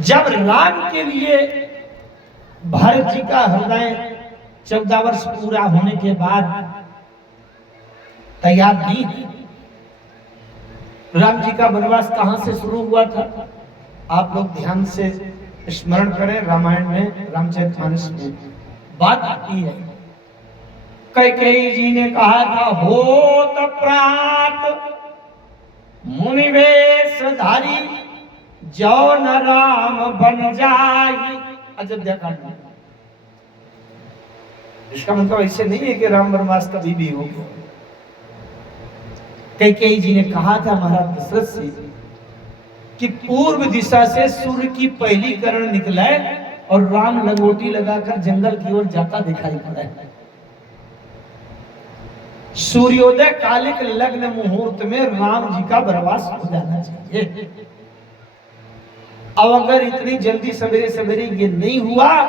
जब राम के लिए भरत जी का हृदय 14 वर्ष पूरा होने के बाद तैयार नहीं है। राम जी का वनवास कहां से शुरू हुआ था? आप लोग ध्यान से स्मरण करें, रामायण में रामचरितमानस में बात आती है। कैकेयी जी ने कहा था, होत प्रात मुनिवेश धारी जो न राम बन जाई। अयोध्या कांड में इसका मतलब ऐसे नहीं है कि राम वनवास कभी भी हो गया। कैकेयी जी ने कहा था महाराज दशरथ से कि पूर्व दिशा से सूर्य की पहली किरण निकले और राम लंगोटी लगाकर जंगल की ओर जाता दिखाई पड़े। सूर्योदय कालिक लग्न मुहूर्त में राम जी का वनवास हो जाना चाहिए। अब अगर इतनी जल्दी सवेरे सवेरे ये नहीं हुआ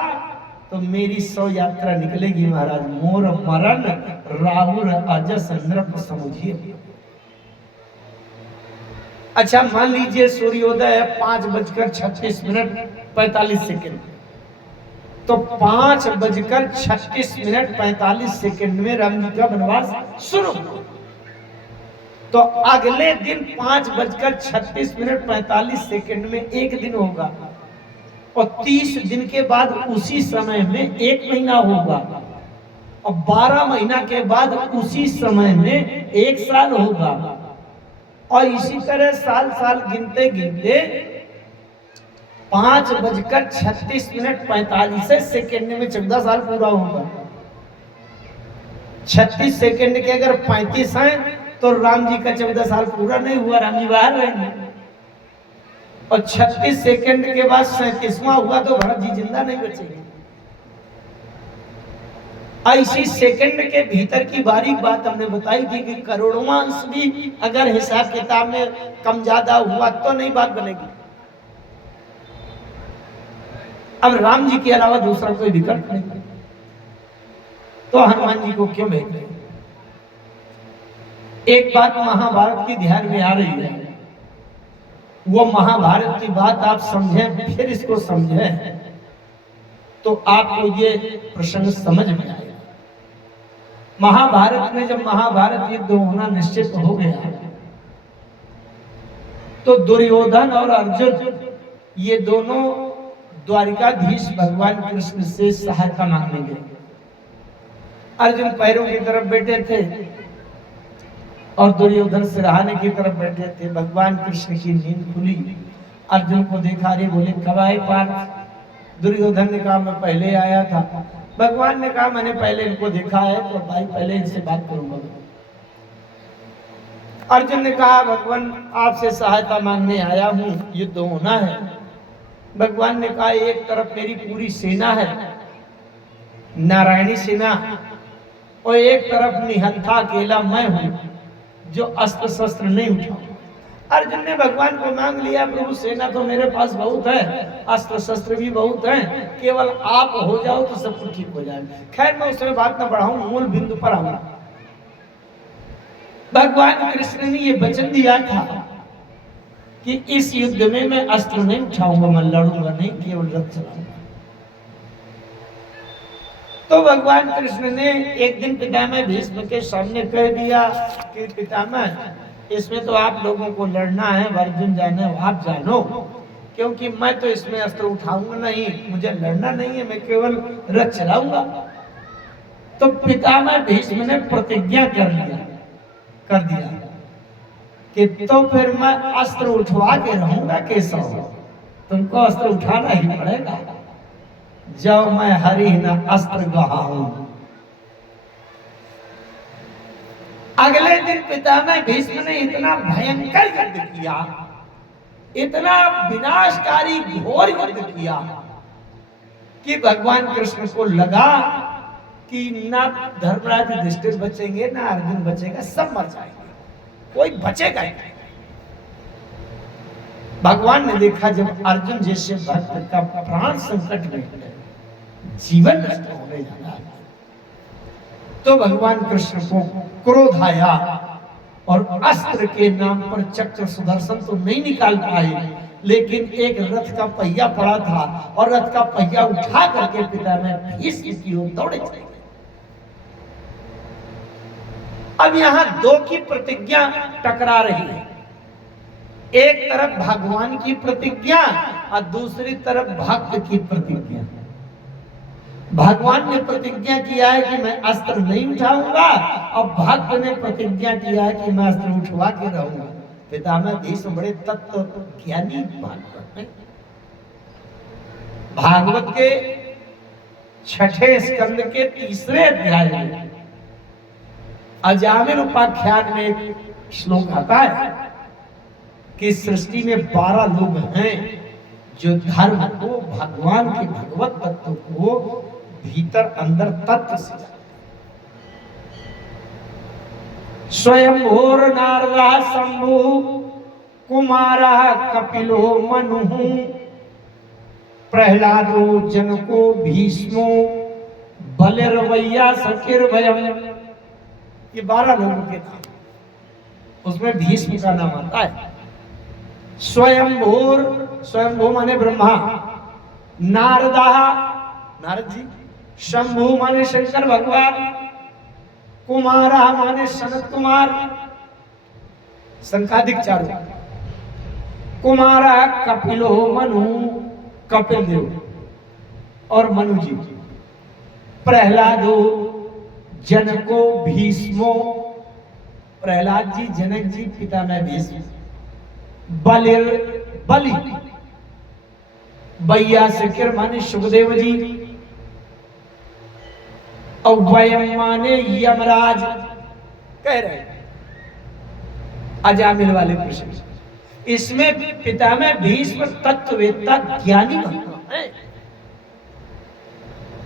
तो मेरी 100 यात्रा निकलेगी महाराज। मोर मरण राहुल अजस नृप समुझिए। अच्छा मान लीजिए सूर्योदय है 5:36 तो 5:36 में राम जी का वनवास शुरू। तो अगले दिन 5:36 में एक दिन होगा और 30 दिन के बाद उसी समय में 1 महीना होगा और 12 महीना के बाद उसी समय में 1 साल होगा और इसी तरह साल साल गिनते गिनते 5:36 में 14 साल पूरा होगा। 36 सेकंड के अगर 35 हैं तो राम जी का 14 साल पूरा नहीं हुआ, राम जी बाहर रहेंगे। और 36 सेकंड के बाद 37वां हुआ तो भरत जी जिंदा नहीं बचेंगे। ऐसी सेकंड के भीतर की बारीक बात हमने बताई थी कि करोड़वां अंश भी अगर हिसाब किताब में कम ज्यादा हुआ तो नहीं बात बनेगी। अब राम जी के अलावा दूसरा कोई विकल्प नहीं, तो हनुमान जी को क्यों भेज रहे? एक बात महाभारत की ध्यान में आ रही है, वो महाभारत की बात आप समझें फिर इसको समझें तो आपको ये प्रसंग समझ में आएगा। महाभारत में जब महाभारत युद्ध होना निश्चित हो गया तो दुर्योधन और अर्जुन ये दोनों द्वारिकाधीश भगवान कृष्ण से सहायता मांगने गए। अर्जुन पैरों की तरफ बैठे थे और दुर्योधन सिरहाने की तरफ बैठे थे। भगवान कृष्ण की नींद खुली, अर्जुन को देखा, रे बोले कब आए पार्थ? दुर्योधन ने कहा मैं पहले आया था। भगवान ने कहा मैंने पहले इनको देखा है तो भाई पहले इनसे बात करूंगा। अर्जुन ने कहा भगवान आपसे सहायता मांगने आया हूं, युद्ध होना है। भगवान ने कहा एक तरफ मेरी पूरी सेना है, नारायणी सेना, और एक तरफ निहंथा अकेला मैं हूं जो अस्त्र शस्त्र नहीं उठाऊं। अर्जुन ने भगवान को मांग लिया, प्रभु सेना तो मेरे पास बहुत है, अस्त्र शस्त्र भी बहुत हैं, केवल आप हो जाओ तो सब कुछ ठीक हो जाएगा। खैर मैं उसमें बात न बढ़ाऊं, मूल बिंदु पर आऊं। भगवान कृष्ण ने ये वचन दिया था कि इस युद्ध में मैं अस्त्र नहीं उठाऊंगा, मैं लड़ूंगा नहीं, केवल रथ चलाऊंगा। तो भगवान कृष्ण ने एक दिन पितामह भीष्म के सामने कह दिया कि पितामह इसमें तो आप लोगों को लड़ना है, अर्जुन जाने आप जानो, क्योंकि मैं तो इसमें अस्त्र उठाऊंगा नहीं, मुझे लड़ना नहीं है, मैं केवल रथ चलाऊंगा। तो पितामह भीष्म ने प्रतिज्ञा कर दिया कि तो फिर मैं अस्त्र उठवा के रहूंगा केशव, तुमको अस्त्र उठाना ही पड़ेगा। जब मैं हरि न अस्त्र गहाऊं। अगले दिन पितामह भीष्म ने इतना भयंकर युद्ध किया, इतना विनाशकारी घोर युद्ध किया कि भगवान कृष्ण को लगा कि ना धर्मराज युधिष्ठिर बचेंगे ना अर्जुन बचेगा, सब मर जाएंगे, कोई बचेगा ही नहीं। भगवान ने देखा जब अर्जुन जैसे भक्त का प्राण संकट में है, जीवन नष्ट होने जा रहा है, तो भगवान कृष्ण को क्रोध आया और अस्त्र के नाम पर चक्र सुदर्शन तो नहीं निकाल पाए, लेकिन एक रथ का पहिया पड़ा था और रथ का पहिया उठा करके पितामह भीष्म की ओर दौड़े चले गए। अब यहां दो की प्रतिज्ञा टकरा रही है, एक तरफ भगवान की प्रतिज्ञा और दूसरी तरफ भक्त की प्रतिज्ञा। भगवान ने प्रतिज्ञा किया है कि मैं अस्त्र नहीं उठाऊंगा और भक्त ने प्रतिज्ञा किया है कि मैं अस्त्र उठवा के रहूंगा। पितामह भीष्म बड़े तत्व ज्ञानी भागवत में, भागवत के 6ठे स्कंद के 3रे अध्याय में अजामिल उपाख्यान में एक श्लोक आता है कि सृष्टि में 12 लोग हैं जो धर्म को, भगवान के भगवत तत्व को भीतर अंदर तत्व से जानते। स्वयंभूर नारदा शंभु कुमारा कपिलो मनु प्रहलादो जनको भीष्मो बलिर्वैया सकिर्भयम्। ये 12 लोगों के नाम, उसमें भीष्म का नाम आता है। स्वयंभूर, स्वयंभू माने ब्रह्मा, नारदा नारद जी, शंभु माने शंकर भगवान, कुमारा माने सनत कुमार, संकादिक चारों, कुमारा कपिलो मनु कपिल देव और मनु जी, प्रहलादो जनको भीष्मो प्रहलाद जी, जनक जी, पितामह भीष्म, बलिर बलि, बैया सकिर माने सुखदेव जी, और वयम माने यमराज कह रहे अजामिल वाले प्रश्न। इसमें पितामह भीष्म तत्ववेत्ता ज्ञानी भगवान है।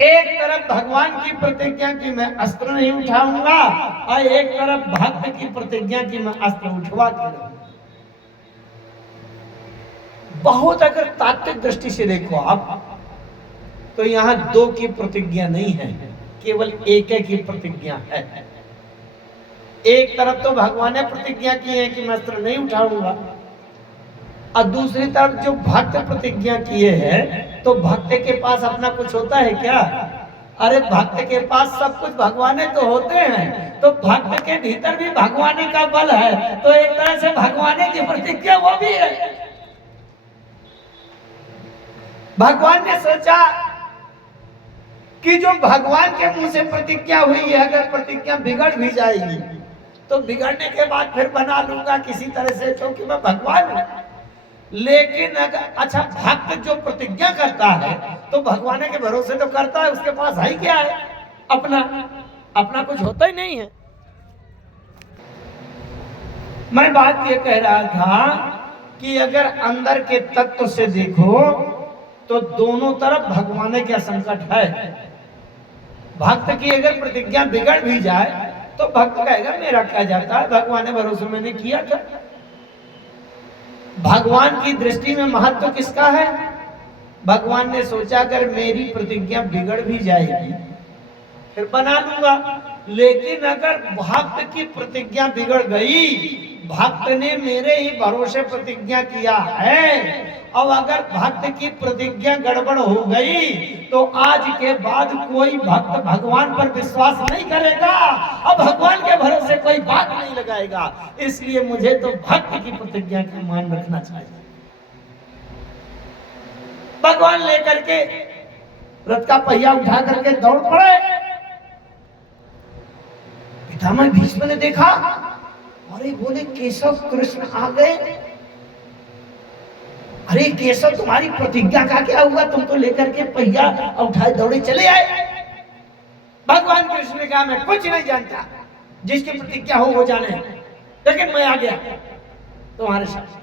एक तरफ भगवान की प्रतिज्ञा की मैं अस्त्र नहीं उठाऊंगा और एक तरफ भक्त की प्रतिज्ञा की मैं अस्त्र उठवा के रहूंगा। बहुत अगर तात्विक दृष्टि से देखो आप तो यहां दो की प्रतिज्ञा नहीं है, केवल एक की प्रतिज्ञा है। एक तरफ तो भगवान ने प्रतिज्ञा की है कि मैं अस्त्र नहीं उठाऊंगा और दूसरी तरफ जो भक्त प्रतिज्ञा किए हैं, तो भक्त के पास अपना कुछ होता है क्या? अरे भक्त के पास सब कुछ भगवान तो होते हैं, तो भक्त के भीतर भी भगवान का बल है, तो एक तरह से भगवान की प्रतिज्ञा वो भी है। भगवान ने सोचा कि जो भगवान के मुंह से प्रतिज्ञा हुई है, अगर प्रतिज्ञा बिगड़ भी जाएगी तो बिगड़ने के बाद फिर बना लूंगा किसी तरह से, क्योंकि मैं भगवान हूं। लेकिन अगर अच्छा भक्त जो प्रतिज्ञा करता है तो भगवान के भरोसे तो करता है, उसके पास है क्या है? अपना कुछ होता ही नहीं है। मैं बात ये कह रहा था कि अगर अंदर के तत्व से देखो तो दोनों तरफ भगवान का संकट है। भक्त की अगर प्रतिज्ञा बिगड़ भी जाए तो भक्त कहेगा मेरा क्या जाता है, भगवान ने भरोसे मैंने किया था। भगवान की दृष्टि में महत्व किसका है? भगवान ने सोचा अगर मेरी प्रतिज्ञा बिगड़ भी जाएगी फिर बना लूंगा, लेकिन अगर भक्त की प्रतिज्ञा बिगड़ गई, भक्त ने मेरे ही भरोसे प्रतिज्ञा किया है, और अगर भक्त की प्रतिज्ञा गड़बड़ हो गई तो आज के बाद कोई भक्त भगवान पर विश्वास नहीं करेगा और भगवान के भरोसे कोई बात नहीं लगाएगा। इसलिए मुझे तो भक्त की प्रतिज्ञा का मान रखना चाहिए। भगवान लेकर के रथ का पहिया उठा करके दौड़ पड़े। पितामह भीष्म ने देखा, अरे बोले केशव कृष्ण आ गए। अरे केशव तुम्हारी प्रतिज्ञा का क्या हुआ? तुम तो लेकर के पहिया उठाए दौड़े चले आए। भगवान कृष्ण ने कहा मैं कुछ नहीं जानता, जिसकी प्रतिज्ञा हो वो जाने, लेकिन मैं आ गया तुम्हारे साथ।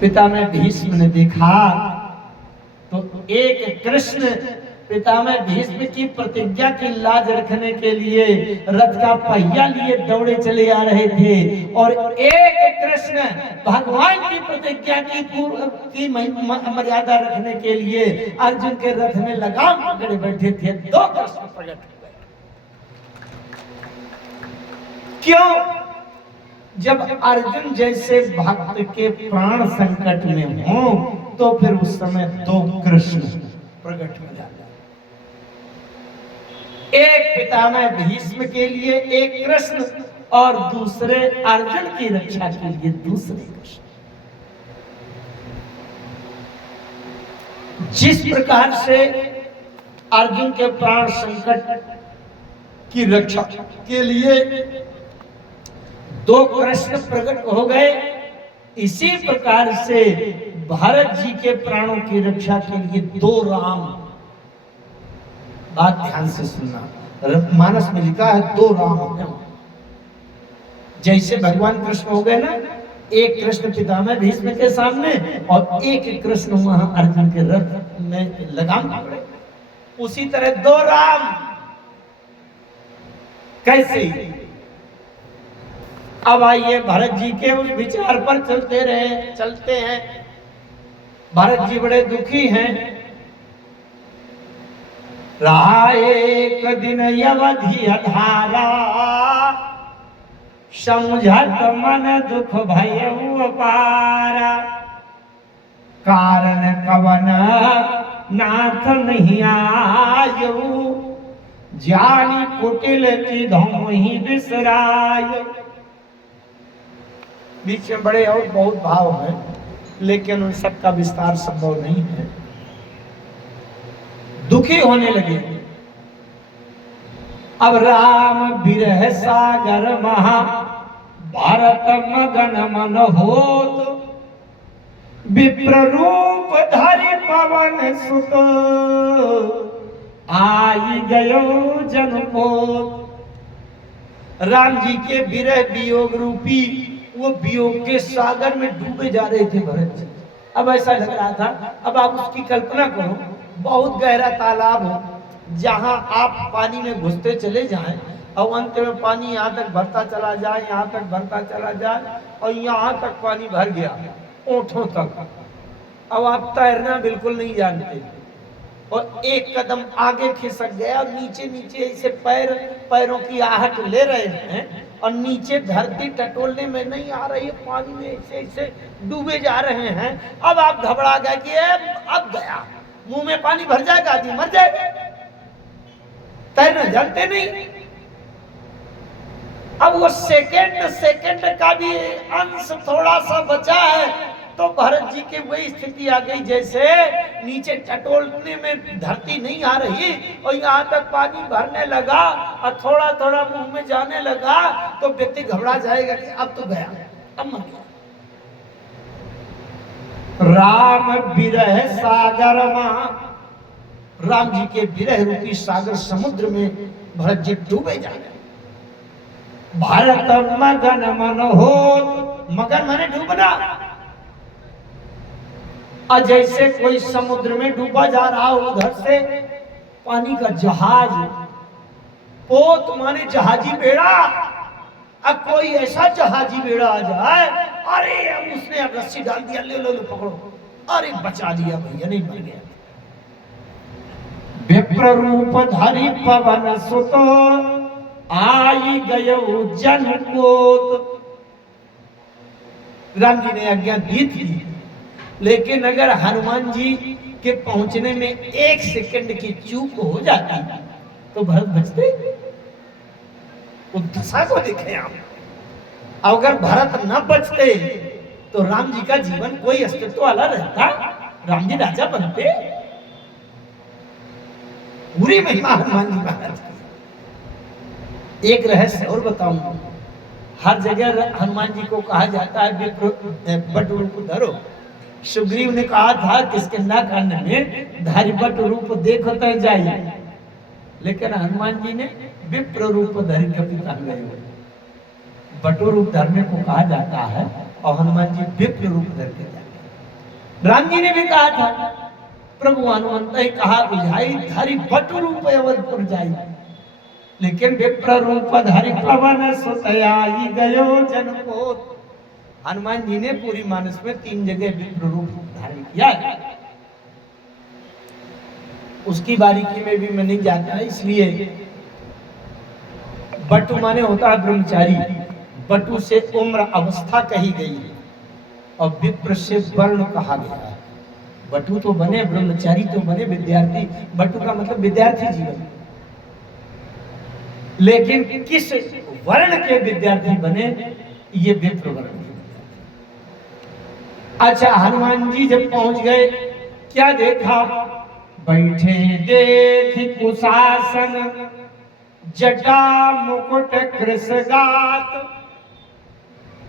पितामह भीष्म ने देखा तो एक कृष्ण पितामह भीष्म की प्रतिज्ञा की लाज रखने के लिए रथ का पहिया लिए दौड़े चले आ रहे थे, और एक कृष्ण भगवान की प्रतिज्ञा की मर्यादा रखने के लिए अर्जुन के रथ में लगाम पकड़े बैठे थे। दो कृष्ण प्रकट हुए। क्यों? जब अर्जुन जैसे भक्त के प्राण संकट में हो तो फिर उस समय दो कृष्ण प्रकट हो जाते हैं। एक पितामह भीष्म के लिए एक कृष्ण और दूसरे अर्जुन की रक्षा के लिए दूसरे कृष्ण। जिस प्रकार से अर्जुन के प्राण संकट की रक्षा के लिए दो कृष्ण प्रकट हो गए, इसी प्रकार से भारत जी के प्राणों की रक्षा के लिए दो राम। बात ध्यान से सुनना, मानस में लिखा है दो राम। जैसे भगवान कृष्ण हो गए ना, एक कृष्ण पितामह भीष्म के सामने और एक कृष्ण वहां अर्जुन के रथ में लगाम पकड़े, उसी तरह दो राम। कैसे? अब आइए भरत जी के उस विचार पर चलते हैं। भरत जी बड़े दुखी हैं। रहा एक दिन अवधि अधारा, समझत मन दुख भयउ अपारा। कारण कवन नाथ नहीं आयु, जानी कुटिल की धोही बिसराय। बीच में बड़े और बहुत भाव हैं, लेकिन उन सबका विस्तार संभव नहीं है। दुखी होने लगे। अब राम बिरह सागर महा, भारत मगन मन होत। विप्र रूप धरि पवन सुत, आई गयो जनपोत। राम जी के विरह वियोग रूपी वो वियोग के सागर में डूबे जा रहे थे भरत जी। अब ऐसा लग रहा था, अब आप उसकी कल्पना करो, बहुत गहरा तालाब हो, जहां आप पानी में घुसते चले जाएं और अंत में पानी यहाँ तक भरता चला जाए, यहाँ तक भरता चला जाए और यहाँ तक पानी भर गया, ओंठों तक। अब आप तैरना बिल्कुल नहीं जानते और एक कदम आगे खिसक गया, नीचे नीचे ऐसे पैरों की आहट ले रहे हैं और नीचे धरती टटोलने में नहीं आ रही है, पानी में ऐसे ऐसे डूबे जा रहे हैं। अब आप घबरा गए कि अब गया, मुंह में पानी भर जाएगा, आदमी मर जाएगा। तैरना जानते नहीं। अब वो सेकंड का भी अंश थोड़ा सा बचा है तो भरत जी की वही स्थिति आ गई जैसे नीचे टटोलने में धरती नहीं आ रही और यहाँ तक पानी भरने लगा और थोड़ा थोड़ा मुंह में जाने लगा तो व्यक्ति घबरा जाएगा कि अब तो गया, अब मर गया। राम विरह सागर में, राम जी के विरह रूपी सागर समुद्र में भरत जी डूबे जा रहे। भारत मगन मन हो, मगन माने डूबना। और जैसे कोई समुद्र में डूबा जा रहा हो, उधर से पानी का जहाज, पोत माने जहाजी बेड़ा। अब कोई ऐसा जहाजी बेड़ा आ जाए, अरे अब उसने अब रस्सी डाल दिया, ले लो पकड़ो, अरे बचा दिया भैया, नहीं मर गया। विप्र रूप धरि पवन सुत, आई गयो जन कोत। राम जी ने आज्ञा दी थी, लेकिन अगर हनुमान जी के पहुंचने में एक सेकंड की चूक हो जाती तो भरत बचते। तो दशा को देखें आप, अगर भरत न बचते तो राम जी का जीवन कोई अस्तित्व वाला रहता, राम जी राजा बनते। पूरी महिमा हनुमान जी महाराज की। एक रहस्य और बताऊं, हर जगह हनुमान जी को कहा जाता है बट रूप धरो। सुग्रीव ने कहा था किसके न कांड में धारी बट रूप देखते जाइए, लेकिन हनुमान जी ने विप्र रूप धरि कपिता गए। बटु रूप धरने को कहा जाता है और हनुमान जी विप्र रूप धर के जाते। राम जी ने भी कहा था, प्रभु हनुमंत ने कहा बुझाई धारी बटु रूप अवधपुर जाई, लेकिन विप्र रूप धारी पवन सुत आई गयो जनपोत। हनुमान जी ने पूरी मानस में 3 जगह विप्र रूप धारण किया है। उसकी बारीकी में भी मैं नहीं जाता, इसलिए बटु माने होता है ब्रह्मचारी, बटु से उम्र अवस्था कही गई है और विप्र से वर्ण कहा गया है। बटु तो बने, ब्रह्मचारी तो बने, विद्यार्थी, बटु का मतलब विद्यार्थी जीवन, लेकिन किस वर्ण के विद्यार्थी बने, ये विप्र वर्ण के। अच्छा, हनुमान जी जब पहुंच गए, क्या देखा? बैठे देखी कुशासन, जटा मुकुट कृषगात,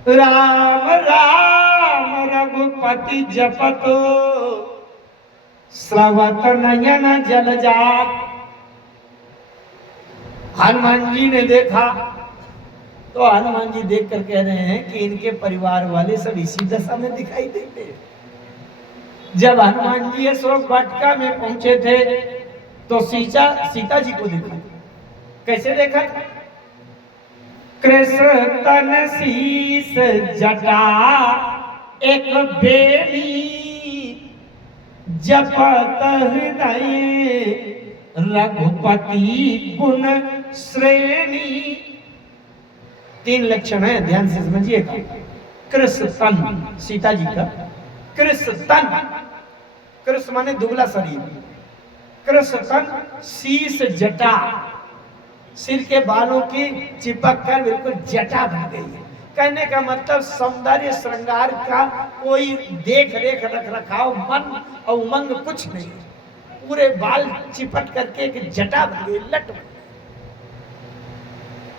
राम राम रघुपति जपत, स्रवत नयन जलजात। हनुमान जी ने देखा तो हनुमान जी देख कर कह रहे हैं कि इनके परिवार वाले सब इसी दशा में दिखाई देते हैं। जब हनुमान जी अशोक वाटिका में पहुंचे थे तो सीता जी को देखा। कैसे देखा? कृष्ण तन शीस जटा एक बेली, जपत हृदय रघुपति गुण श्रेणी। 3 लक्षण है, ध्यान से समझिएगा। कृष्ण तन, सीता जी का कृष्ण तन, कृष्ण माने दुबला शरीर, कृष्ण तन शीस जटा, सिर के बालों की चिपक कर बिल्कुल जटा बन गई है। कहने का मतलब सौंदर्य श्रृंगार का कोई देख रेख रख रखाव, मन और उमंग कुछ नहीं, पूरे बाल चिपट करके एक जटा बन गई, लट बन गई।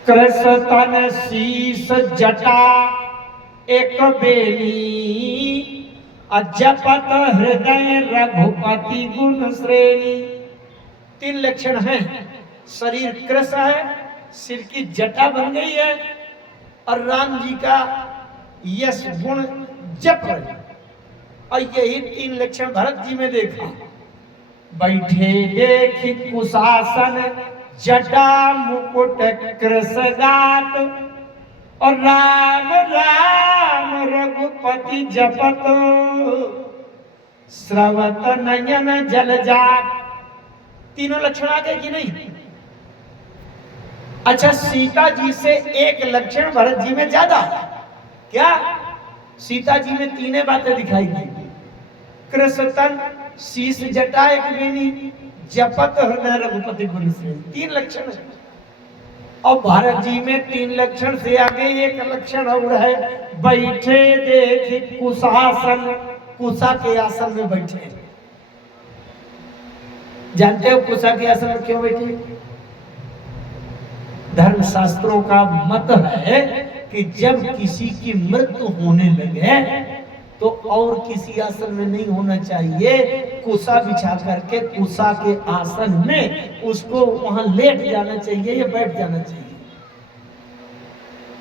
कृष्ण तन शीस जटा एक बेली, जपत हृदय रघुपति गुण श्रेणी। 3 लक्षण हैं। शरीर कृष्ण है, सिर की जटा बन गई है और राम जी का यश गुण जप रहे। और यही 3 लक्षण भरत जी में देखा। बैठे देखी कुशासन, जटा मुकुट कृषगात, और राम राम रघुपति जपत, स्रवत नयन जलजात। तीनों लक्षण आ गए कि नहीं? अच्छा, सीता जी से 1 लक्षण भरत जी में ज्यादा। क्या? सीता जी में 3 बातें दिखाई दी। कृष्ण तन शीस जटा एक बेनी, जपत हृदय रघुपति गुण श्रेणी। 3 लक्षण है। और भारत जी में 3 लक्षण से आगे 1 लक्षण और है। बैठे देखी कुशासन, कुशा के आसन में बैठे। जानते हो कुशा के आसन में क्यों बैठे? धर्म शास्त्रों का मत है कि जब किसी की मृत्यु होने लगे तो और किसी आसन में नहीं होना चाहिए, कुशा बिछा करके कुशा के आसन में उसको वहां लेट जाना चाहिए या बैठ जाना चाहिए।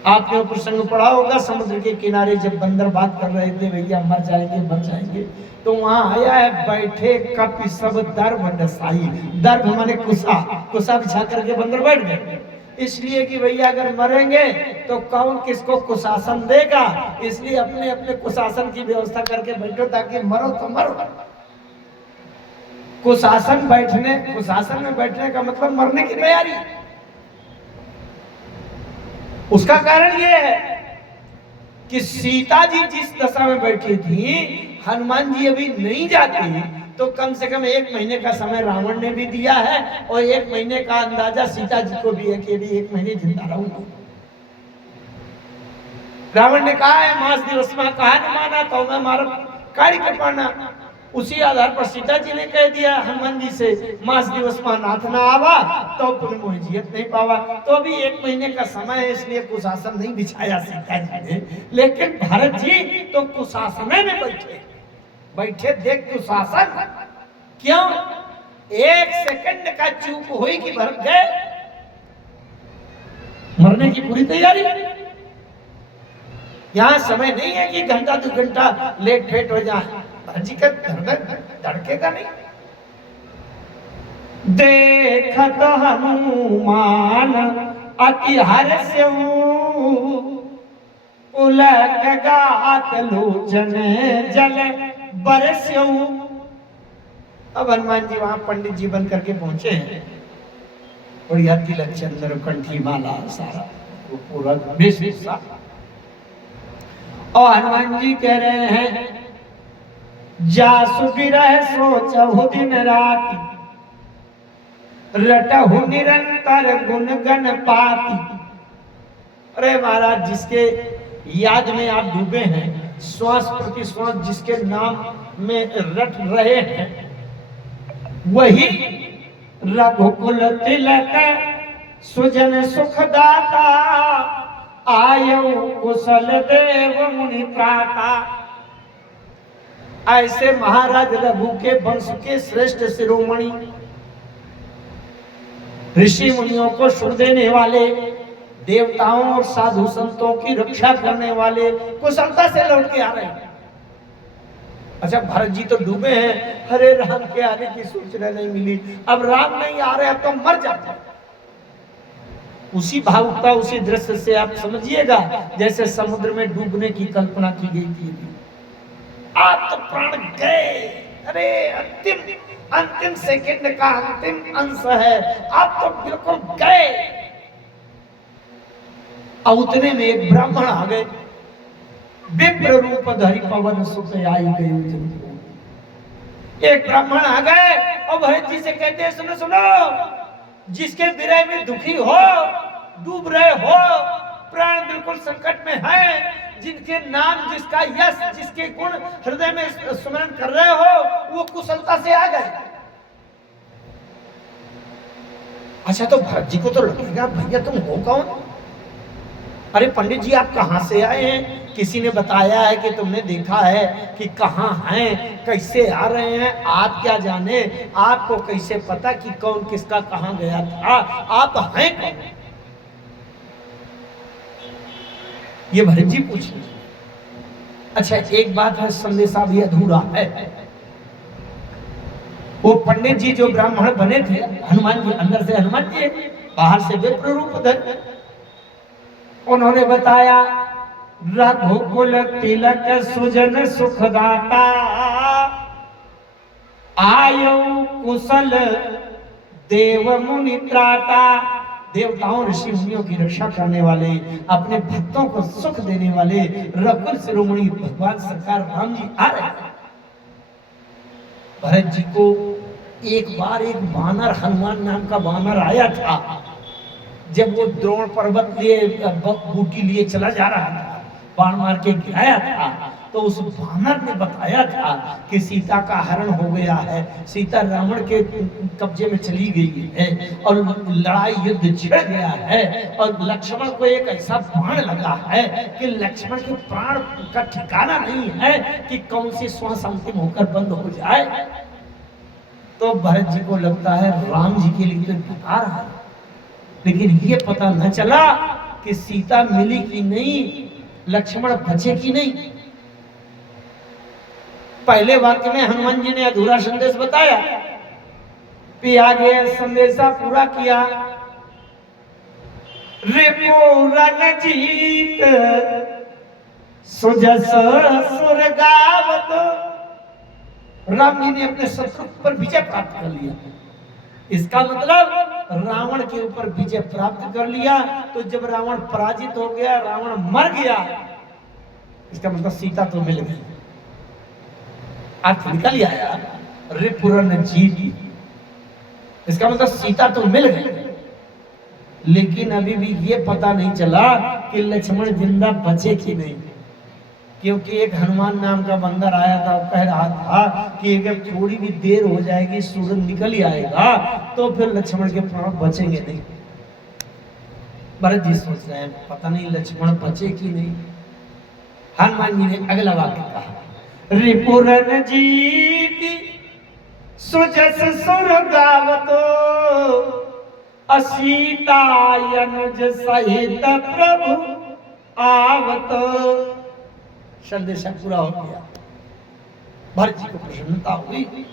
आपने प्रसंग पढ़ा होगा, समुद्र के किनारे जब बंदर बात कर रहे थे, भैया मर जाएंगे, तो वहां आया है, बैठे कपि सब दर्भ डसाई। दर्भ माने कुशा, कुशा बिछा करके बंदर बैठ गए। इसलिए कि भैया अगर मरेंगे तो कौन किसको कुशासन देगा, इसलिए अपने अपने कुशासन की व्यवस्था करके बैठो, ताकि मरो तो मरो। कुशासन में बैठने का मतलब मरने की तैयारी। उसका कारण यह है कि सीता जी जिस दशा में बैठी थी, हनुमान जी अभी नहीं जाते, तो कम से कम 1 महीने का समय रावण ने भी दिया है और 1 महीने का अंदाजा सीता जी को भी है कि अभी 1 महीने जिंदा रहूंगी। रावण ने कहा है मास दिवस में कहा न माना तो मैं मार कार्य कर पाना। उसी आधार पर सीता जी ने कह दिया हनुमान जी से, मास दिवस में नाथ ना आवा तो पुण्य मोहिजियत नहीं पावा। तो अभी 1 महीने का समय है, इसलिए कुशासन नहीं बिछाया सीता जी ने। लेकिन भरत जी तो कुशासन में बैठे देख कुशासन। क्यों? 1 सेकंड का चूक हुई कि भरत गए, मरने की पूरी तैयारी। यहाँ समय नहीं है कि घंटा 2 घंटा लेट फेट हो जाए। भरत जी का धड़केगा नहीं। देखत हनुमान अति हर्षऊ, उलक गात लोचन जल बरस्यऊ। अब हनुमान जी वहां पंडित जी बन करके पहुंचे हैं, और यह तिलक चंद्र कंठी माला सारा वो पूरा बेसिसा और हनुमान जी कह रहे हैं जासु बिरह सोचहु दिन राति, रटहु निरंतर गुण गण पाति। अरे महाराज, जिसके याद में आप डूबे हैं, श्वास प्रति श्वास जिसके नाम में रट रहे हैं, वही रघुकुल तिलक सुजन सुखदाता, आयु कुशल देव मुनि त्राता। ऐसे महाराज रघु के वंश के श्रेष्ठ शिरोमणि, ऋषि मुनियों को सुर देने वाले, देवताओं और साधु संतों की रक्षा करने वाले कुशलता से लौट के आ रहे हैं। अच्छा, भरत जी तो डूबे हैं, हरे राम के आने की सूचना नहीं मिली, अब राम नहीं आ रहे, अब तो मर जाते। उसी भावुकता, उसी दृश्य से आप समझिएगा जैसे समुद्र में डूबने की कल्पना की गई थी। आप तो प्राण गए, अरे अंतिम सेकंड का अंतिम अंश है, आप तो बिल्कुल गए। और उतने में एक ब्राह्मण आ गए, विप्र रूप धरि पवन सुत आई गए। एक ब्राह्मण आ गए और भरत जी से कहते हैं सुनो सुनो, जिसके विरह में दुखी हो, डूब रहे हो, प्राण बिल्कुल संकट में है, जिनके नाम, जिसका यश, जिसके गुण हृदय में स्मरण कर रहे हो, वो कुशलता से आ गए। अच्छा, तो भरत जी को तो लगेगा भैया तुम हो कौन? अरे पंडित जी, आप कहां से आए हैं? किसी ने बताया है कि तुमने देखा है कि कहां हैं, कैसे आ रहे हैं? आप क्या जाने, आपको कैसे पता कि कौन किसका कहां गया था? आप हैं कौन? ये भरत जी पूछ रहे। अच्छा, एक बात है, संदेशा भी अधूरा है। वो पंडित जी जो ब्राह्मण बने थे, हनुमान जी अंदर से हनुमान जी, बाहर से विप्र रूप धर, उन्होंने बताया रघुकुल तिलक सुजन सुखदाता, आयु कुशल देव मुनि त्राता। देवताओं ऋषि मुनियों की रक्षा करने वाले, अपने भक्तों को सुख देने वाले रघुकुल शिरोमणि भगवान सरकार राम जी आ रहे हैं। भरत जी को एक बार एक वानर, हनुमान नाम का वानर आया था। जब वो द्रोण पर्वत लिए बूटी लिए चला जा रहा था, बाण मार के गिराया था, तो उस वानर ने बताया था कि सीता का हरण हो गया है, सीता रावण के कब्जे में चली गई है और लड़ाई युद्ध छिड़ गया है, और लक्ष्मण को एक ऐसा बाण लगा है कि लक्ष्मण के प्राण का ठिकाना नहीं है कि कौन सी श्वास अंतिम होकर बंद हो जाए। तो भरत जी को लगता है राम जी के लिए तो बता रहा है, लेकिन ये पता न चला कि सीता मिली कि नहीं, लक्ष्मण बचे कि नहीं। पहले वाक्य में हनुमान जी ने अधूरा संदेश बताया, फिर आगे संदेशा पूरा किया। रिपुरन जीत सुजस सुर गावत, राम जी ने अपने शत्रु पर विजय प्राप्त कर लिया। इसका मतलब रावण के ऊपर विजय प्राप्त कर लिया। तो जब रावण पराजित हो गया, रावण मर गया, इसका मतलब सीता तो मिल गई। अर्थ निकल आया, रिपुरन जीत, इसका मतलब सीता तो मिल गई। लेकिन अभी भी ये पता नहीं चला कि लक्ष्मण जिंदा बचे कि नहीं, क्योंकि एक हनुमान नाम का बंदर आया था, वो कह रहा था कि अगर थोड़ी भी देर हो जाएगी, सूरज निकल ही आएगा, तो फिर लक्ष्मण के प्राण बचेंगे नहीं। भरत जी सोच रहे हैं पता नहीं लक्ष्मण बचे कि नहीं। हनुमान जी ने अगला वाक्य कहा, रिपुरन जीति सुजस सुर गावतो, असीता अनुज सहित प्रभु आवतो। संदेशा पूरा हो गया। भरत जी को प्रसन्नता हुई,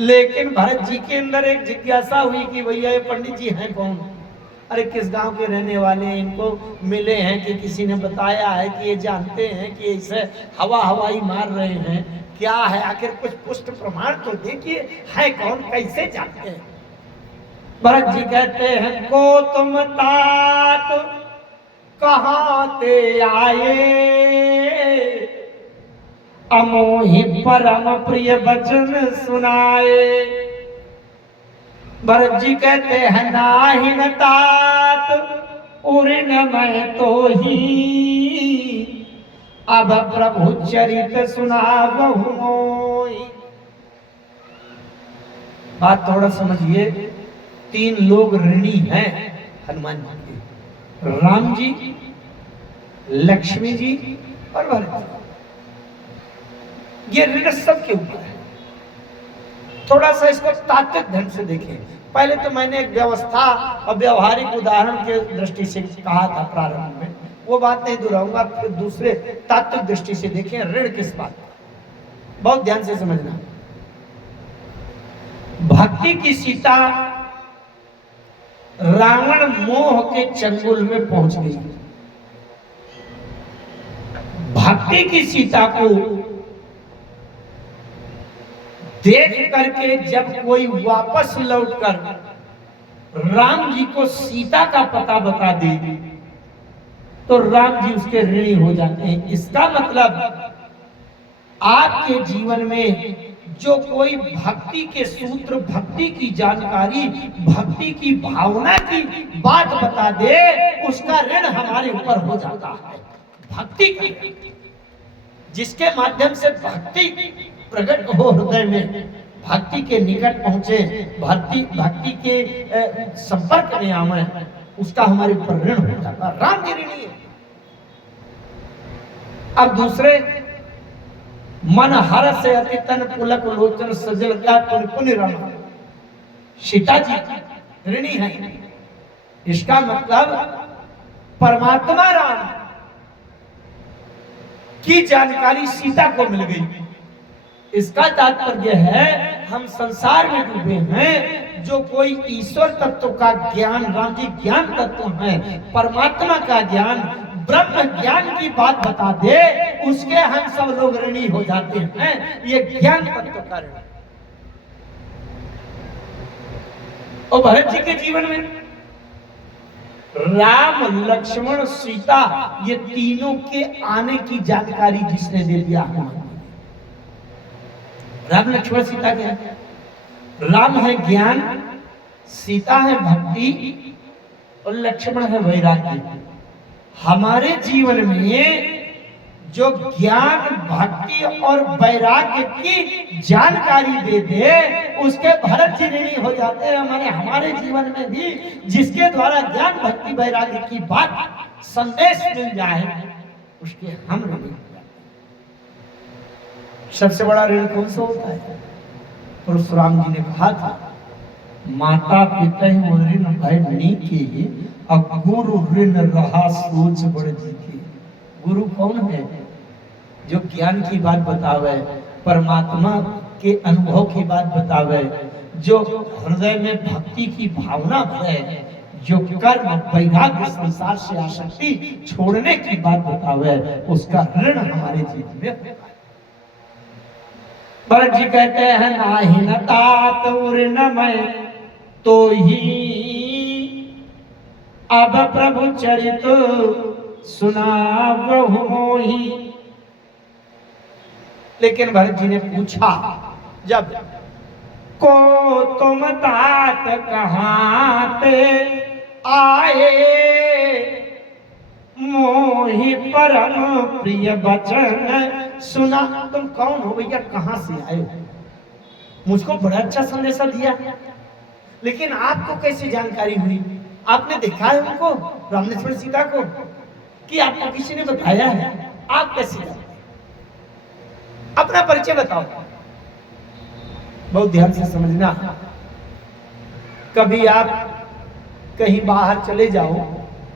लेकिन भरत जी के अंदर एक जिज्ञासा हुई कि भैया ये पंडित जी हैं कौन? अरे किस गांव के रहने वाले हैं? इनको मिले हैं कि किसी ने बताया है कि ये जानते हैं कि इसे हवाई मार रहे हैं? क्या है आखिर, कुछ पुष्ट प्रमाण तो देखिए, है कौन, कैसे जानते हैं? भरत जी कहते हैं को तुम तात कहाँ ते आए, अमोहि परम प्रिय वचन सुनाए। भरत जी कहते हैं नाहि न तात उर न मैं तो ही, अब प्रभु चरित सुनावहु मोहि। बात थोड़ा समझिए, 3 लोग ऋणी हैं हनुमान जी के, राम जी, लक्ष्मी जी और भरत जी। ये ऋण सबके ऊपर है। थोड़ा सा इसको तात्विक ढंग से देखें। पहले तो मैंने एक व्यवस्था और व्यवहारिक उदाहरण के दृष्टि से कहा था प्रारंभ में, वो बात नहीं दोहराऊंगा। फिर दूसरे तात्विक दृष्टि से देखें ऋण किस बात, बहुत ध्यान से समझना। भक्ति की सीता रावण मोह के चंगुल में पहुंच गई। भक्ति की सीता को देख करके जब कोई वापस लौटकर राम जी को सीता का पता बता दे तो राम जी उसके ऋणी हो जाते हैं। इसका मतलब आपके जीवन में जो कोई भक्ति के सूत्र, भक्ति की जानकारी, भक्ति की भावना की बात बता दे, उसका ऋण हमारे ऊपर हो जाता है। भक्ति का, जिसके माध्यम से भक्ति प्रकट हो हृदय में, भक्ति के निकट पहुंचे, भक्ति के संपर्क में आवे, उसका हमारे ऊपर ऋण हो जाता है। राम जी ऋणी है। अब दूसरे, मन हर से अति तन पुलक लोचन सजल क्या पुन पुन राम, सीता जी ऋणी है। इसका मतलब परमात्मा राम की जानकारी सीता को मिल गई। इसका तात्पर्य है हम संसार में डूबे हैं, जो कोई ईश्वर तत्व का ज्ञान, राम जी ज्ञान तत्व है, परमात्मा का ज्ञान, ब्रह्म ज्ञान की बात बता दे, उसके हम सब लोग ऋणी हो जाते हैं। ये ज्ञान तत्व का ऋण। और भरत जी के जीवन में राम, लक्ष्मण, सीता, ये तीनों के आने की जानकारी जिसने दे दिया हनुमान। राम, लक्ष्मण, सीता क्या है? राम है ज्ञान, सीता है भक्ति और लक्ष्मण है वैराग्य। हमारे जीवन में जो ज्ञान, भक्ति और वैराग्य की जानकारी दे दे, उसके भरत जी ऋणी हो जाते हैं। हमारे जीवन में भी जिसके द्वारा ज्ञान, भक्ति, वैराग्य की बात, संदेश मिल जाए, उसके हम ऋणी हो जाते हैं। सबसे बड़ा ऋण कौन सा होता है? परशुराम जी ने कहा था, माता पिता ऋण भय नीके, अब गुरु ऋण रहा सोच बड़ जीके। गुरु कौन है? जो ज्ञान की बात बतावे, परमात्मा के अनुभव की बात बतावे, जो हृदय में भक्ति की भावना भरे, जो कर्म, वैराग्य, संसार से आसक्ति छोड़ने की बात बतावे, उसका ऋण हमारे जीवन में होता है। भरत जी कहते हैं नाहि न तात उर न मैं तो ही, अब प्रभु चरित सुनावहु मोहि। लेकिन भरत जी ने पूछा, जब को तुम तात कहाँ ते आए, मोहि परम प्रिय वचन सुना। तुम कौन हो भैया, कहां से आए हो? मुझको बड़ा अच्छा संदेशा दिया, लेकिन आपको कैसी जानकारी हुई? आपने देखा है उनको, राम, लक्ष्मण, सीता को, कि आपको किसी ने बताया है? आप कैसे जानते? अपना परिचय बताओ। बहुत ध्यान से समझना। कभी आप कहीं बाहर चले जाओ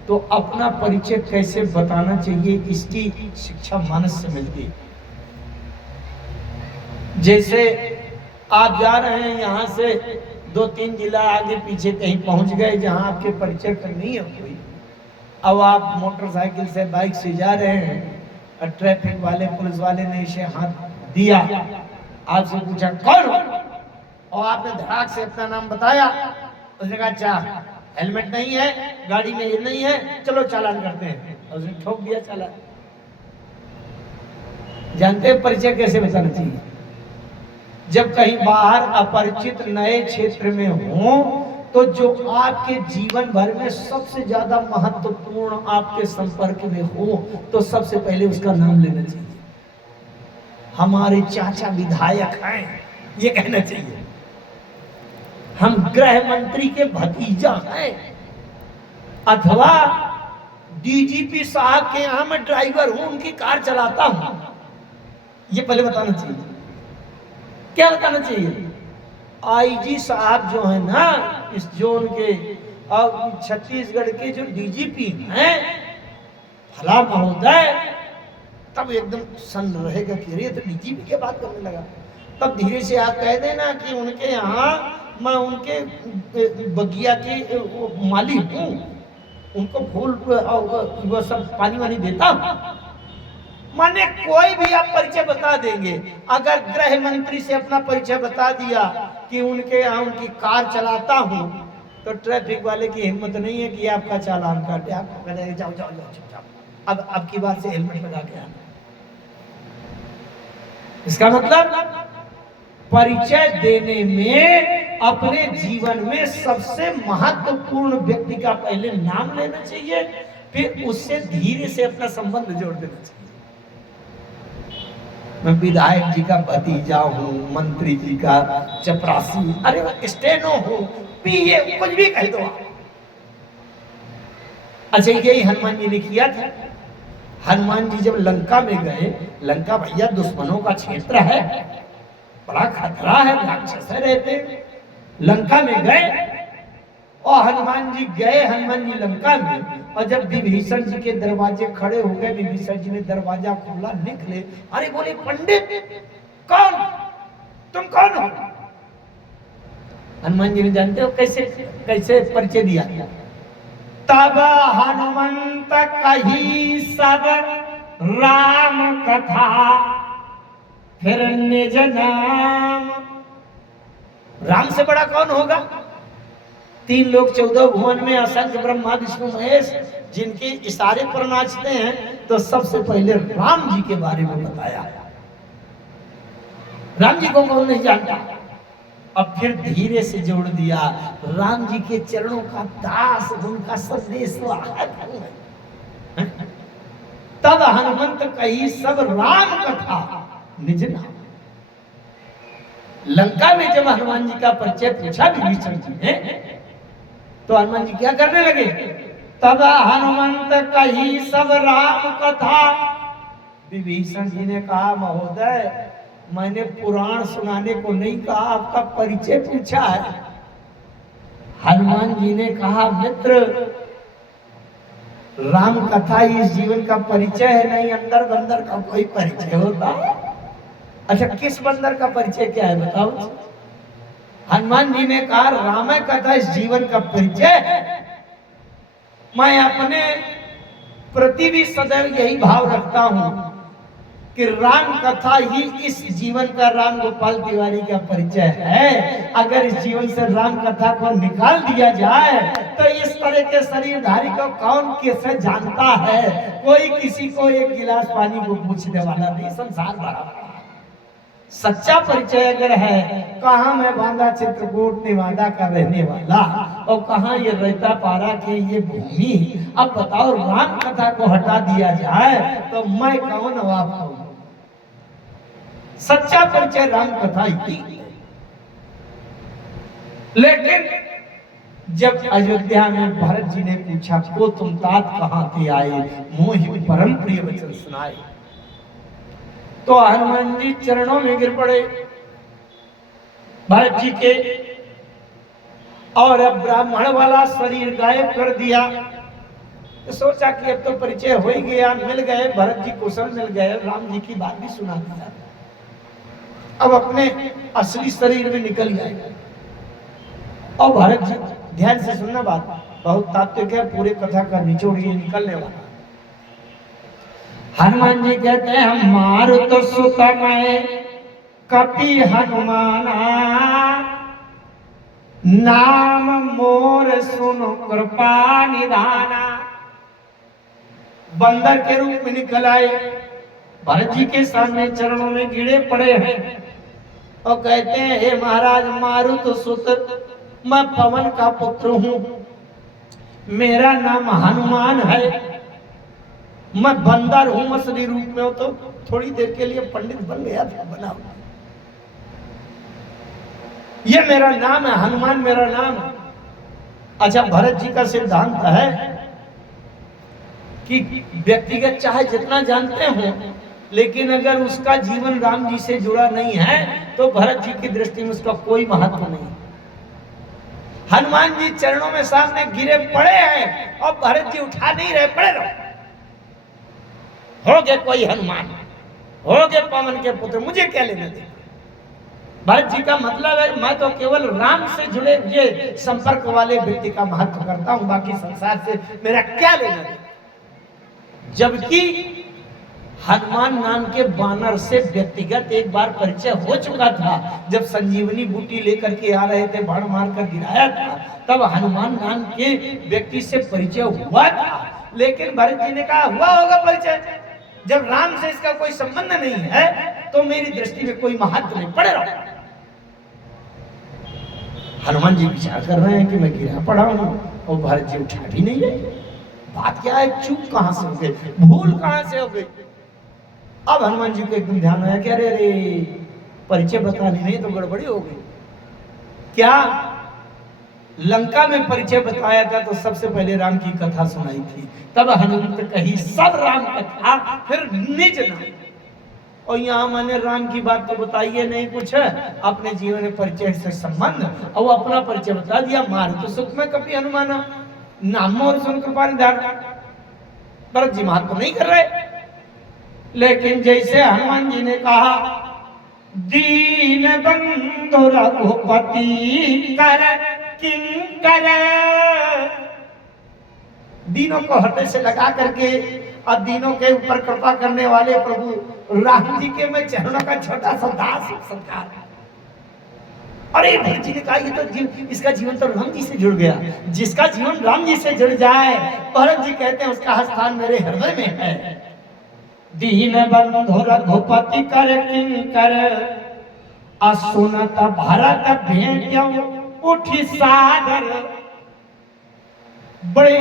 तो अपना परिचय कैसे बताना चाहिए, इसकी शिक्षा मानस से मिलती है। जैसे आप जा रहे हैं, यहाँ से 2-3 जिला आगे पीछे कहीं पहुंच गए जहां आपके परिचय करनी है कोई, अब आप मोटरसाइकिल से, बाइक से जा रहे हैं और ट्रैफिक वाले, पुलिस वाले ने इसे हाथ दिया, आपसे पूछा कौन हो, और आपने धड़ाक से अपना नाम बताया। उसने कहा अच्छा, हेलमेट नहीं है, गाड़ी में ये नहीं है, चलो चालान करते हैं। और उसने ठोक दिया चालान। जानते हैं परिचय कैसे बताना चाहिए? जब कहीं बाहर अपरिचित नए क्षेत्र में हो तो जो आपके जीवन भर में सबसे ज्यादा महत्वपूर्ण आपके संपर्क में हो तो सबसे पहले उसका नाम लेना चाहिए। हमारे चाचा विधायक हैं ये कहना चाहिए, हम गृह मंत्री के भतीजा हैं, अथवा डीजीपी साहब के यहां मैं ड्राइवर हूं, उनकी कार चलाता हूं, ये पहले बताना चाहिए। क्या बताना चाहिए? आईजी साहब जो है ना इस जोन के और छत्तीसगढ़ के जो डीजीपी हैं फला महोदय, तब एकदम सन रहेगा कि अरे तो डीजीपी की बात करने लगा। तब धीरे से आप कह देना कि उनके यहाँ मैं उनके बगिया के माली हूँ, उनको फूल वो सब पानी वानी देता हूँ। माने कोई भी आप परिचय बता देंगे। अगर गृह मंत्री से अपना परिचय बता दिया कि उनके यहाँ उनकी कार चलाता हूँ तो ट्रैफिक वाले की हिम्मत नहीं है कि आपका चालान काटे, आपको कहेंगे जाओ जाओ जाओ जाओ, अब की बार से हेलमेट लगा के आना। इसका मतलब परिचय देने में अपने जीवन में सबसे महत्वपूर्ण व्यक्ति का पहले नाम लेना चाहिए, फिर उससे धीरे से अपना संबंध जोड़ देना चाहिए। मैं विधायक जी का भतीजा हूँ, मंत्री जी का चपरासी, अरे स्टेनो हूँ, पीए, कुछ भी कह दो आप। अच्छा यही हनुमान जी ने किया था। हनुमान जी जब लंका में गए, लंका भैया दुश्मनों का क्षेत्र है, बड़ा खतरा है, राक्षस रहते, लंका में गए और हनुमान जी गए, हनुमान जी लंका में, और जब विभीषण जी के दरवाजे खड़े हो गए, विभीषण जी ने दरवाजा खोला, निकले, अरे बोले पंडित कौन, तुम कौन हो? हनुमान जी ने जानते हो कैसे कैसे परिचय दिया? तब हनुमंत कही सब राम कथा, फिर निज नाम। राम से बड़ा कौन होगा? 3 लोग 14 भुवन में असंख्य ब्रह्मा विष्णु महेश जिनके इशारे पर नाचते हैं, तो सबसे पहले राम जी के बारे में बताया। राम जी को कौन नहीं जानता? अब फिर धीरे से जोड़ दिया, राम जी के चरणों का दास, उनका संदेश तब हनुमंत कही सब राम कथा निज नाम। लंका में जब हनुमान जी का परिचय पूछा विभीषण जी ने, तो हनुमान जी क्या करने लगे? तब हनुमंत कही सब राम कथा। विभीषण जी ने कहा महोदय मैंने पुराण सुनाने को नहीं कहा, आपका परिचय पूछा है। हनुमान जी ने कहा मित्र राम कथा इस जीवन का परिचय है, नहीं अंदर बंदर का कोई परिचय होता है। अच्छा किस बंदर का परिचय क्या है बताओ? हनुमान जी ने कहा रामायण कथा इस जीवन का परिचय है। मैं अपने प्रति भी सदैव यही भाव रखता हूं कि राम कथा ही इस जीवन का राम गोपाल तिवारी का परिचय है। अगर इस जीवन से राम कथा को निकाल दिया जाए तो इस तरह के शरीरधारी को कौन कैसे जानता है? कोई किसी को एक गिलास पानी को पूछने वाला नहीं, संसार बड़ा सच्चा परिचय अगर है, कहाँ मैं बांदा चित्रकूट निवादा का रहने वाला और कहाँ ये रहता पारा के ये भूमि। अब बताओ राम कथा को हटा दिया जाए तो मैं कौन और आप कौन? सच्चा परिचय राम कथा ही। लेकिन जब अयोध्या में भरत जी ने पूछा को तुम तात कहाँ थे आए, मोहि परम प्रिय वचन सुनाए, तो हनुमान जी चरणों में गिर पड़े भरत जी के, और अब ब्राह्मण वाला शरीर गायब कर दिया। तो सोचा कि अब तो परिचय हो ही गया, मिल गए, भरत जी कुशल मिल गए, राम जी की बात भी सुना दिया, अब अपने असली शरीर में निकल गए। और भरत जी ध्यान से सुनना, बात बहुत तात्विक है, पूरे कथा का निचोड़ ये निकलने वाला। हनुमान जी कहते हैं हम मारुत सुत मैं कपि हनुमाना, नाम मोर सुनो कृपा निधाना। बंदर के रूप में निकल आए भरत जी के सामने चरणों में गिरे पड़े हैं और कहते हैं, हे महाराज मारुत सुत, मैं पवन का पुत्र हूं, मेरा नाम हनुमान है, मैं बंदर हूं असली रूप में। हो तो थोड़ी देर के लिए पंडित बन गया था, बना हुआ। ये मेरा नाम है, हनुमान मेरा नाम है। अच्छा, भरत जी का सिद्धांत है कि व्यक्तिगत चाहे जितना जानते हो, लेकिन अगर उसका जीवन राम जी से जुड़ा नहीं है तो भरत जी की दृष्टि में उसका कोई महत्व नहीं। हनुमान जी चरणों में सामने गिरे पड़े हैं और भरत जी उठा नहीं रहे, पड़े रहो। हो गए कोई हनुमान, हो गए पवन के पुत्र, मुझे क्या लेना देना। भरत जी का मतलब है मैं तो केवल राम से जुड़े हुए संपर्क वाले व्यक्ति का महत्व करता हूं, बाकी संसार से मेरा क्या लेना देना। जबकि हनुमान नाम के बानर से व्यक्तिगत एक बार परिचय हो चुका था। जब संजीवनी बूटी लेकर के आ रहे थे, बाण मार कर गिराया था, तब हनुमान नाम के व्यक्ति से परिचय हुआ था। लेकिन भरत जी ने कहा हुआ होगा परिचय, जब राम से इसका कोई संबंध नहीं है तो मेरी दृष्टि में कोई महत्व नहीं, पड़े रहो। हनुमान जी विचार कर रहे हैं कि मैं गिरा पड़ा हूं और भरत जी उठा भी नहीं रहे। बात क्या है, चूक कहां से हो गई, भूल कहां से हो गई। अब हनुमान जी को एकदम ध्यान आया कि अरे रे परिचय बताने नहीं तो गड़बड़ी हो गई। क्या लंका में परिचय बताया था तो सबसे पहले राम की कथा सुनाई थी, तब हनुमंत कही सब राम कथा, फिर निज नाम। और यहाँ मैंने राम की बात तो बताई है नहीं कुछ, अपने जीवन में परिचय से संबंध और अपना परिचय बता दिया। मार तो सुख में कभी हनुमाना नाम और सुन कृपा निधान। भरत जी महत्व नहीं कर रहे। लेकिन जैसे हनुमान जी ने कहा दीन बंधु रघुपति कर किंकर, दीनों को हृदय से लगा करके और दीनों के ऊपर कृपा करने वाले प्रभु राम जी के मैं चरणों का छोटा सा दास सत्कार। अरे भरत जी ने कहा ये तो इसका जीवन तो राम जी से जुड़ गया। जिसका जीवन राम जी से जुड़ जाए, भरत जी कहते हैं उसका स्थान मेरे हृदय में है। दीन बंधु रघुपति कर किंकर, असुनत भरत भेंट्यो उठी सादर। बड़े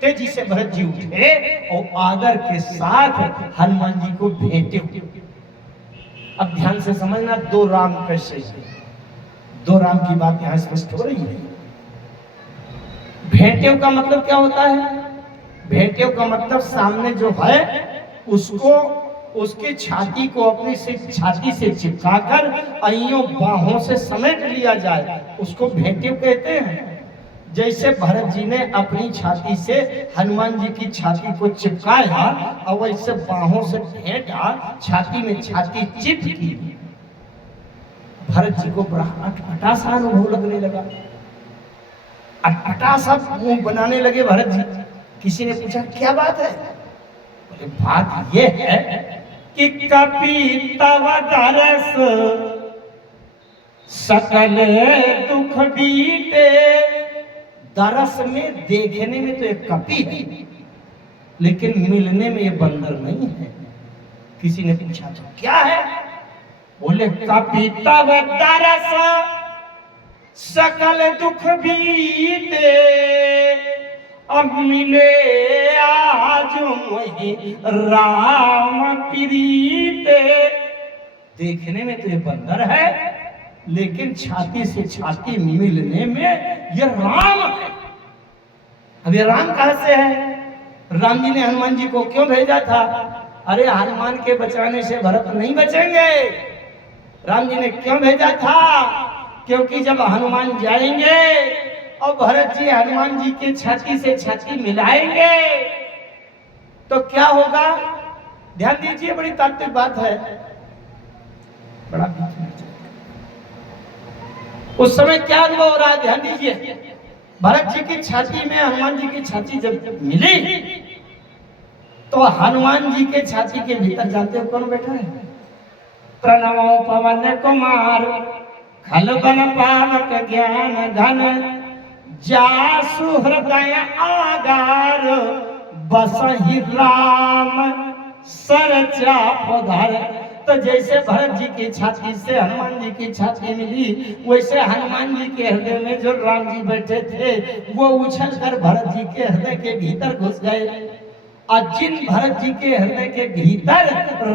तेजी से भरत जी उठे और आदर के साथ हनुमान जी को भेंटे। अब ध्यान से समझना, दो राम कैसे, दो राम की बात यहां स्पष्ट हो रही है। भेंटे का मतलब क्या होता है? भेंटे का मतलब सामने जो है उसको उसकी छाती को अपनी छाती से चिपकाकर अइयों बाहों से समेट लिया जाए, उसको भेंटे कहते हैं। जैसे भरत जी ने अपनी छाती से हनुमान जी की छाती को चिपकाया और वैसे बाहों से भेंटा, छाती में छाती चिपकी। भरत जी को बड़ा अटपटा सा अनुभव लगने लगा, अटपटा सा मुंह बनाने लगे भरत जी। किसी ने पूछा क्या बात है? बोले बात ये है कि कपि तव दरस सकल दुख बीते। दरस में देखने में तो एक कपि है, लेकिन मिलने में ये बंदर नहीं है। किसी ने पूछा तो क्या है? बोले कपि तव दरस सकल दुख बीते, अब मिले आज वही राम प्रीते। देखने में तो ये बंदर है, लेकिन छाती से छाती मिलने में ये राम है। अब ये राम कहां से है? राम जी ने हनुमान जी को क्यों भेजा था? अरे हनुमान के बचाने से भरत नहीं बचेंगे। राम जी ने क्यों भेजा था? क्योंकि जब हनुमान जाएंगे और भरत जी हनुमान जी की छाती से छाती मिलाएंगे तो क्या होगा? ध्यान दीजिए, बड़ी तात्विक बात है। बड़ा उस समय क्या अनुभव हो रहा है, ध्यान दीजिए। भरत जी की छाती में हनुमान जी की छाती जब मिली तो हनुमान जी के छाती के भीतर जानते हो कौन बैठा है? प्रणवो पवन कुमार खल बन पावक ज्ञान घन, जासु हृदय आगार बसहि राम सर चाप धर। तो जैसे भरत जी की छाती से हनुमान जी की छाती मिली, वैसे हनुमान जी के हृदय में जो राम जी बैठे थे वो उछल कर भरत जी के हृदय के भीतर घुस गए। और जिन भरत जी के हृदय के भीतर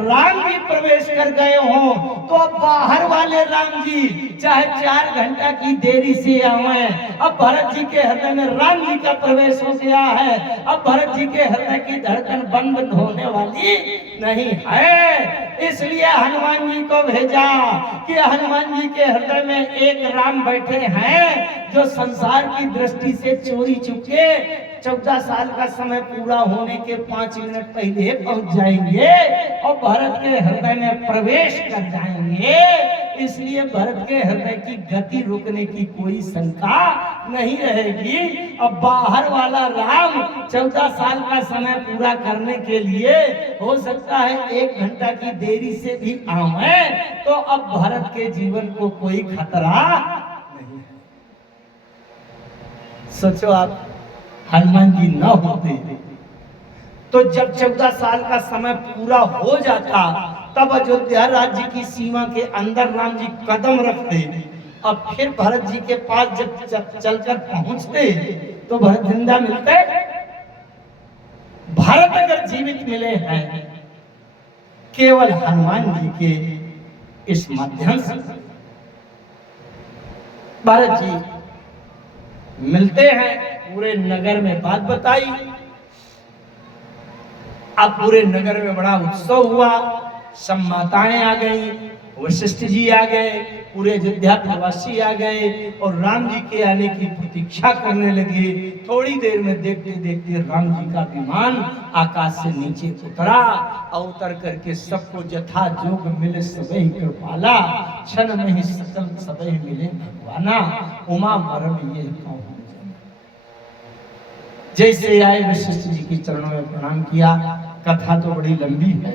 राम जी प्रवेश कर गए हों, तो बाहर वाले राम जी चाहे 4 घंटा की देरी से आए, अब भरत जी के हृदय में राम जी का प्रवेश हो गया है। अब भरत जी के हृदय की धड़कन बंद होने वाली नहीं है। इसलिए हनुमान जी को भेजा कि हनुमान जी के हृदय में एक राम बैठे हैं जो संसार की दृष्टि से चोरी चुके 14 साल का समय पूरा होने के 5 मिनट पहले पहुंच जाएंगे और भरत के हृदय में प्रवेश कर जाएंगे। इसलिए भरत के हृदय की गति रुकने की कोई शंका नहीं रहेगी। अब बाहर वाला राम 14 साल का समय पूरा करने के लिए हो सकता है 1 घंटा की देरी से भी आवे, तो अब भरत के जीवन को कोई खतरा नहीं है। सोचो आप, हनुमान जी न होते तो जब 14 साल का समय पूरा हो जाता, तब अयोध्या राज्य की सीमा के अंदर राम जी कदम रखते और फिर भरत जी के पास जब चलकर पहुंचते तो भरत जिंदा मिलते। भरत अगर जीवित मिले हैं केवल हनुमान जी के इस माध्यम से। भरत जी मिलते हैं, पूरे नगर में बात बताई। अब पूरे नगर में बड़ा उत्सव हुआ, सब माताएं आ गई, वशिष्ठ जी आ गए, पूरे अयोध्या प्रवासी आ गए और राम जी के आने की प्रतीक्षा करने लगे। थोड़ी देर में देखते देखते राम जी का विमान आकाश से नीचे उतरा और उतर करके सबको यथा जोग मिले सबहि कृपाला, क्षण में ही सकल सबहि मिले भगवाना, उमा मरम ये कहूं। जैसे आए वशिष्ठ जी के चरणों में प्रणाम किया। कथा तो बड़ी लंबी है।